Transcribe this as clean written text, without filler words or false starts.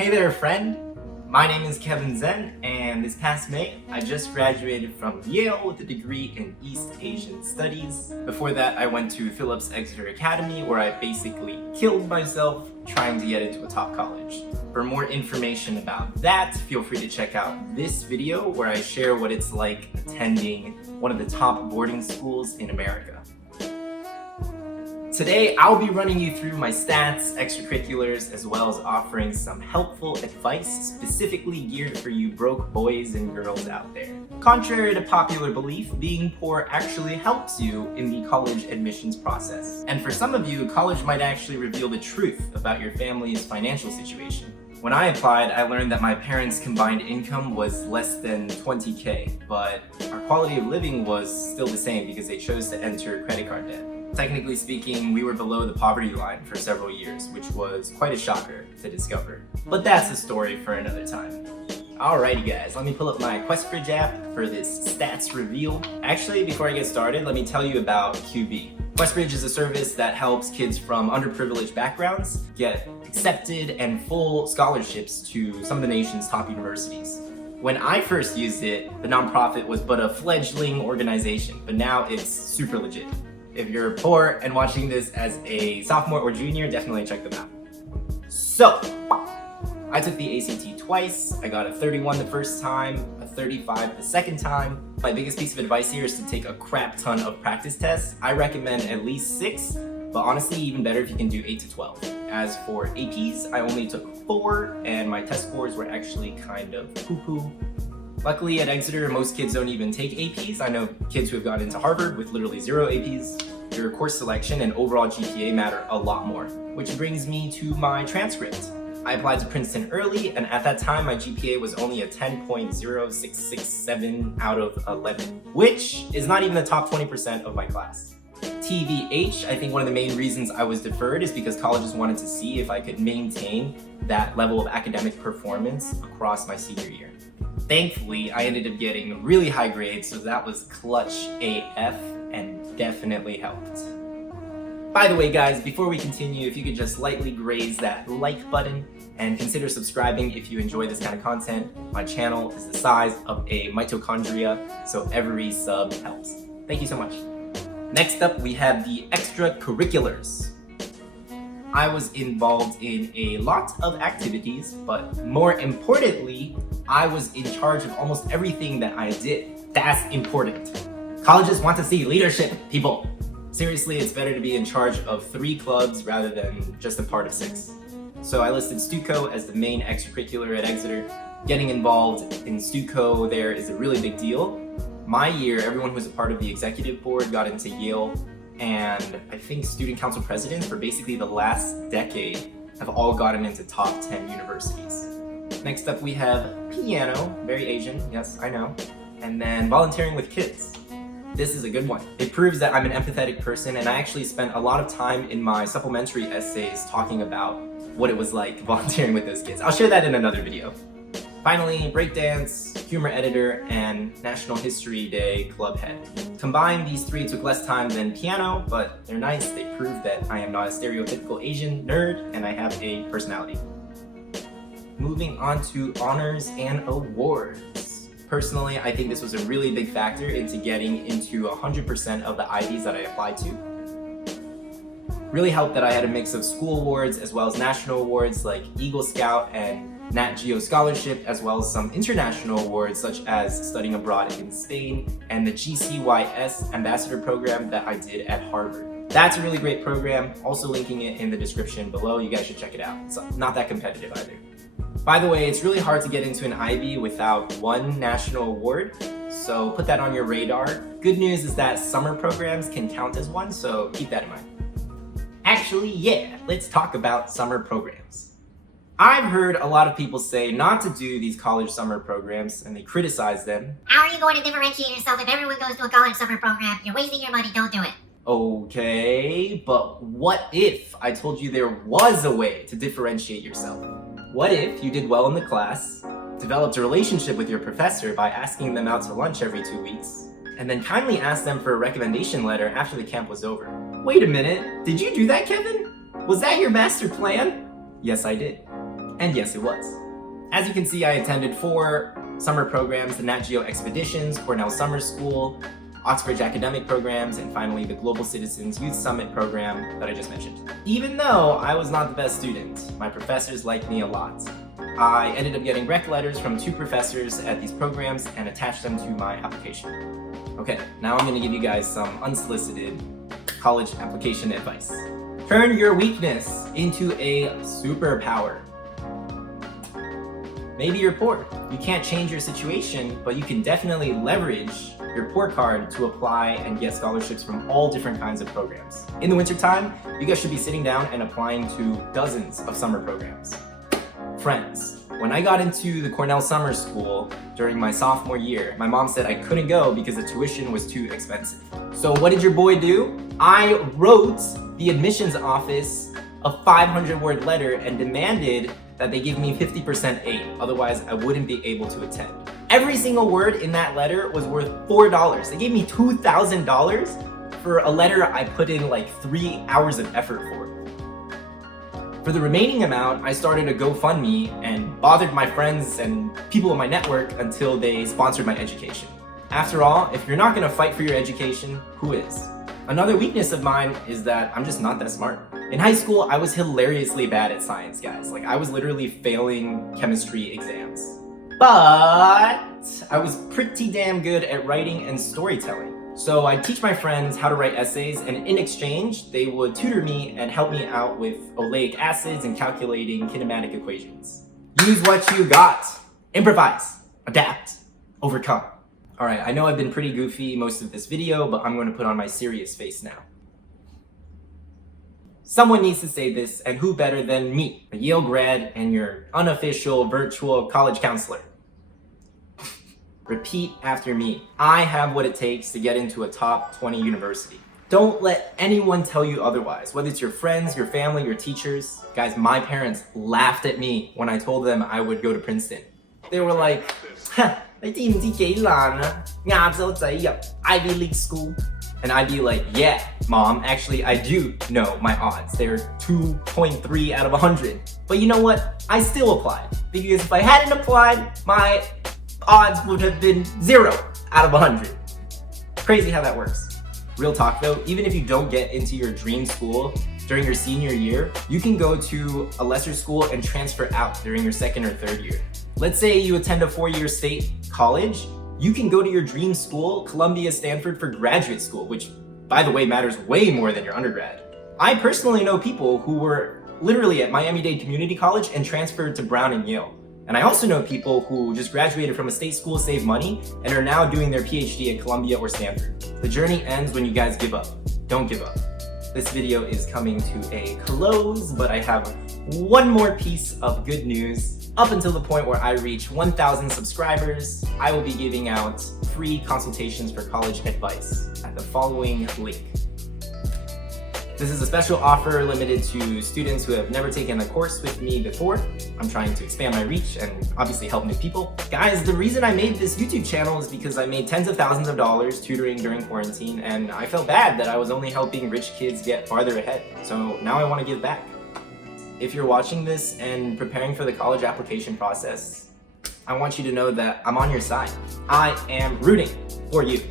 Hey there, friend. My name is Kevin Zen, and this past May, I just graduated from Yale with a degree in East Asian Studies. Before that, I went to Phillips Exeter Academy, where I basically killed myself trying to get into a top college. For more information about that, feel free to check out this video where I share what it's like attending one of the top boarding schools in America. Today, I'll be running you through my stats, extracurriculars, as well as offering some helpful advice specifically geared for you broke boys and girls out there. Contrary to popular belief, being poor actually helps you in the college admissions process. And for some of you, college might actually reveal the truth about your family's financial situation. When I applied, I learned that my parents' combined income was less than $20K, but our quality of living was still the same because they chose to enter credit card debt. Technically speaking, we were below the poverty line for several years, which was quite a shocker to discover. But that's a story for another time. Alrighty guys, let me pull up my Questbridge app for this stats reveal. Actually, before I get started, let me tell you about QB. Questbridge is a service that helps kids from underprivileged backgrounds get accepted and full scholarships to some of the nation's top universities. When I first used it, the nonprofit was but a fledgling organization, but now it's super legit. If you're poor and watching this as a sophomore or junior, definitely check them out. So, I took the ACT twice. I got a 31 the first time, a 35 the second time. My biggest piece of advice here is to take a crap ton of practice tests. I recommend at least 6, but honestly, even better if you can do 8 to 12. As for APs, I only took 4, and my test scores were actually kind of poo-poo. Luckily at Exeter, most kids don't even take APs. I know kids who have gone into Harvard with literally 0 APs. Your course selection and overall GPA matter a lot more. Which brings me to my transcript. I applied to Princeton early, and at that time my GPA was only a 10.0667 out of 11, which is not even the top 20% of my class. TBH, I think one of the main reasons I was deferred is because colleges wanted to see if I could maintain that level of academic performance across my senior year. Thankfully, I ended up getting really high grades, so that was clutch AF and definitely helped. By the way guys, before we continue, if you could just lightly graze that like button and consider subscribing if you enjoy this kind of content. My channel is the size of a mitochondria, so every sub helps. Thank you so much. Next up, we have the extracurriculars. I was involved in a lot of activities, but more importantly, I was in charge of almost everything that I did. That's important. Colleges want to see leadership, people. Seriously, it's better to be in charge of 3 clubs rather than just a part of 6. So I listed Stuco as the main extracurricular at Exeter. Getting involved in Stuco there is a really big deal. My year, everyone who was a part of the executive board got into Yale, and I think student council presidents for basically the last decade have all gotten into top 10 universities. Next up we have piano, very Asian, yes, I know, and then volunteering with kids. This is a good one. It proves that I'm an empathetic person, and I actually spent a lot of time in my supplementary essays talking about what it was like volunteering with those kids. I'll share that in another video. Finally, breakdance, humor editor, and National History Day club head. Combined, these 3 took less time than piano, but they're nice. They prove that I am not a stereotypical Asian nerd, and I have a personality. Moving on to honors and awards. Personally, I think this was a really big factor into getting into 100% of the Ivies that I applied to. Really helped that I had a mix of school awards as well as national awards like Eagle Scout and Nat Geo Scholarship, as well as some international awards such as studying abroad in Spain and the GCYS Ambassador Program that I did at Harvard. That's a really great program, also linking it in the description below. You guys should check it out. It's not that competitive either. By the way, it's really hard to get into an Ivy without 1 national award, so put that on your radar. Good news is that summer programs can count as one, so keep that in mind. Actually, yeah, let's talk about summer programs. I've heard a lot of people say not to do these college summer programs, and they criticize them. How are you going to differentiate yourself if everyone goes to a college summer program? You're wasting your money, don't do it. Okay, but what if I told you there was a way to differentiate yourself? What if you did well in the class, developed a relationship with your professor by asking them out to lunch every 2 weeks, and then kindly asked them for a recommendation letter after the camp was over? Wait a minute, did you do that, Kevin? Was that your master plan? Yes, I did. And yes, it was. As you can see, I attended 4 summer programs, the Nat Geo Expeditions, Cornell Summer School, Oxbridge academic programs, and finally the Global Citizens Youth Summit program that I just mentioned. Even though I was not the best student, my professors liked me a lot. I ended up getting rec letters from 2 professors at these programs and attached them to my application. Okay, now I'm gonna give you guys some unsolicited college application advice. Turn your weakness into a superpower. Maybe you're poor. You can't change your situation, but you can definitely leverage your poor card to apply and get scholarships from all different kinds of programs. In the wintertime, you guys should be sitting down and applying to dozens of summer programs. Friends, when I got into the Cornell Summer School during my sophomore year, my mom said I couldn't go because the tuition was too expensive. So what did your boy do? I wrote the admissions office a 500-word letter and demanded that they give me 50% aid, otherwise I wouldn't be able to attend. Every single word in that letter was worth $4. They gave me $2,000 for a letter I put in like 3 hours of effort for. For the remaining amount, I started a GoFundMe and bothered my friends and people in my network until they sponsored my education. After all, if you're not gonna fight for your education, who is? Another weakness of mine is that I'm just not that smart. In high school, I was hilariously bad at science, guys. Like, I was literally failing chemistry exams. But I was pretty damn good at writing and storytelling. So I'd teach my friends how to write essays, and in exchange, they would tutor me and help me out with oleic acids and calculating kinematic equations. Use what you got. Improvise, adapt, overcome. All right, I know I've been pretty goofy most of this video, but I'm going to put on my serious face now. Someone needs to say this, and who better than me, a Yale grad and your unofficial virtual college counselor. Repeat after me. I have what it takes to get into a top 20 university. Don't let anyone tell you otherwise, whether it's your friends, your family, your teachers. Guys, my parents laughed at me when I told them I would go to Princeton. They were like, Ivy League school. And I'd be like, yeah, Mom, actually I do know my odds. They're 2.3 out of 100. But you know what? I still applied. Because if I hadn't applied, my odds would have been 0 out of 100. Crazy how that works. Real talk though, even if you don't get into your dream school during your senior year, you can go to a lesser school and transfer out during your 2nd or 3rd year. Let's say you attend a 4-year state college, you can go to your dream school, Columbia, Stanford, for graduate school, which, by the way, matters way more than your undergrad. I personally know people who were literally at Miami-Dade Community College and transferred to Brown and Yale. And I also know people who just graduated from a state school, saved money, and are now doing their PhD at Columbia or Stanford. The journey ends when you guys give up. Don't give up. This video is coming to a close, but I have one more piece of good news. Up until the point where I reach 1,000 subscribers, I will be giving out free consultations for college advice at the following link. This is a special offer limited to students who have never taken a course with me before. I'm trying to expand my reach and obviously help new people. Guys, the reason I made this YouTube channel is because I made tens of thousands of dollars tutoring during quarantine, and I felt bad that I was only helping rich kids get farther ahead. So now I want to give back. If you're watching this and preparing for the college application process, I want you to know that I'm on your side. I am rooting for you.